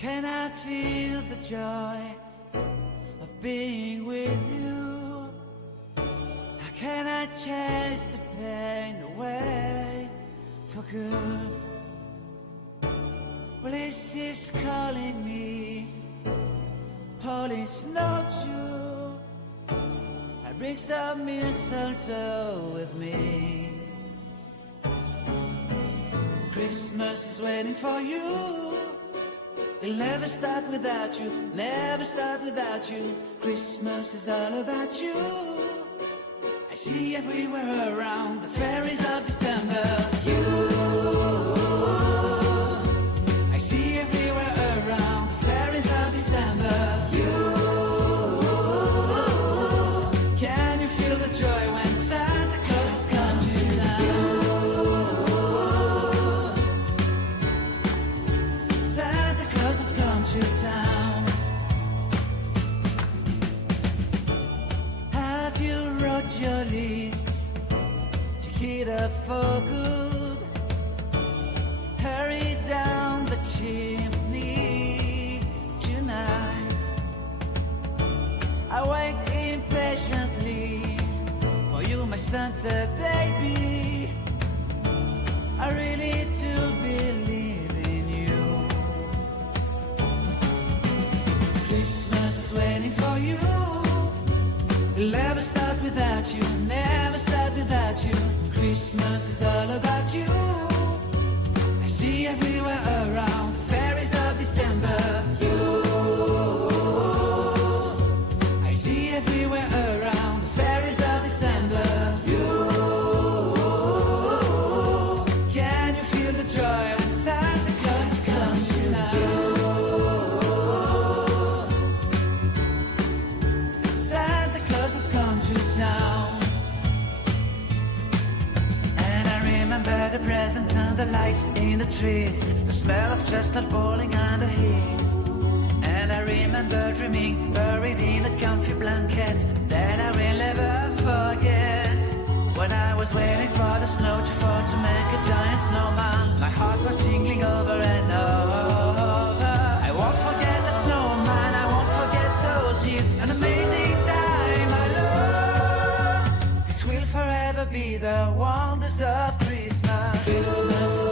can I feel the joy of being with you? How can I chase the pain away for good? Well, this is calling me, all is not true. I bring some mistletoe with me. Christmas is waiting for you. It'll never start without you, never start without you. Christmas is all about you. I see everywhere around the fairies of December. You, I see everywhere around the fairies of December. You, can you feel the joy when Santa Claus has come to town? Santa Claus has come to town. Have you wrote your list to hit up for good? Hurry down the chimney tonight. I wait impatiently for you, my Santa baby. I really do believe in you. Christmas is waiting for you. It'll never start without you, never start without you. Christmas is all about you. I see everywhere around the fairies of December. You, I see everywhere around the fairies of December. You, can you feel the joy when Santa Claus has come to town? Santa Claus has come to town. And I remember the presents and the lights in the trees, the smell of chestnut boiling and the heat. And I remember dreaming, buried in a comfy blanket that I will never forget. When I was waiting for the snow to fall to make a giant snowman, my heart was tingling over and over. I won't forget the snowman, I won't forget those years, an amazing time I love. This will forever be the wonders of Christmas. Christmas is